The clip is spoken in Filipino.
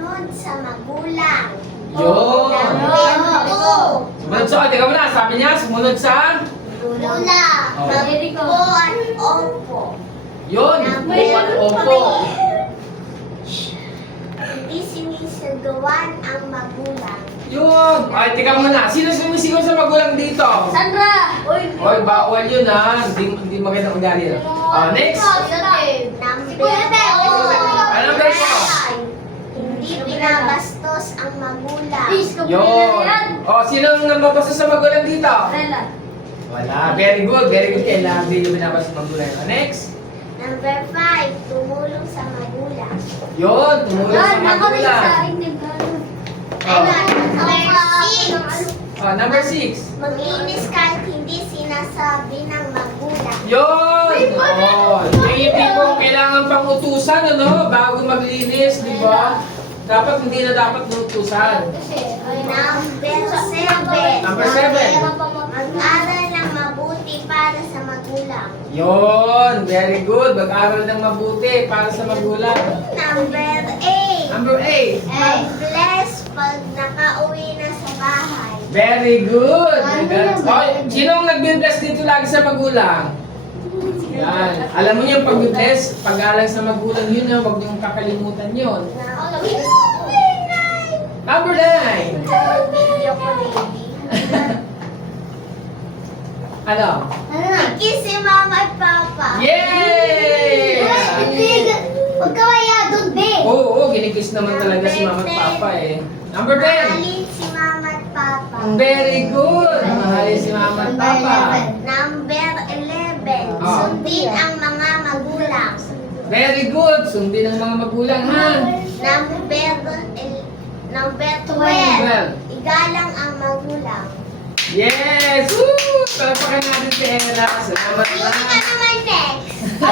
sumunod sa magulang. Yun. Number 2. Sumunod sa, teka mo na, sabi niya, sumunod sa... Lula. Oh. Magpo at opo. Yun, Number upo at opo. Hindi sinisigawan ang magulang. Yun. Ay, teka muna, sino sumisigaw sa magulang dito? Sandra! Oy, bawal yun ha. Hindi magandang ugali. Next. Number 4. Ano number 4? Hindi binabastos ang magulang. Yun. O, sino ang nambabasa sa magulang dito? Wala. Very good. Very good. Kailangan din yung binabasa sa magulang. Next. Number 5. Tumulong sa magulang. Yun. Tumulong sa magulang. Number 6. Maglinis kahit hindi sinasabi ng magulang. Yun! Oh, yung tipong kailangan pang utusan, ano? Bago maglinis, di ba? Dapat hindi na dapat utusan. Number 7. 7. Mag-aral ng mabuti para sa magulang. Yun! Very good. Mag-aral ng mabuti para sa magulang. Number 8. Number 8. Mag-bless pag nakauwi na sa bahay. Very good. Oh, sino ang nagbe-bless dito lagi sa magulang? Yan. Alam mo yung pag-bless, pag-aral sa magulang yun, huwag niyong kakalimutan yun. Number 9. Video ko, baby. Ano? Kiss si mama at papa. Yay! Huwag ka kaya doon, babe. Oo, ginikiss naman talaga si mama at papa eh. Number 10. Mahalin si mama at papa. Very good. Mahalin si mama at papa. Number 11. Oh. Sundin ang mga magulang. Very good. Sundin ang mga magulang ha. Number 12. 12. Igalang ang magulang. Yes! Woo! Palapakan natin si Ella. Salamat Hindi ka na. naman next.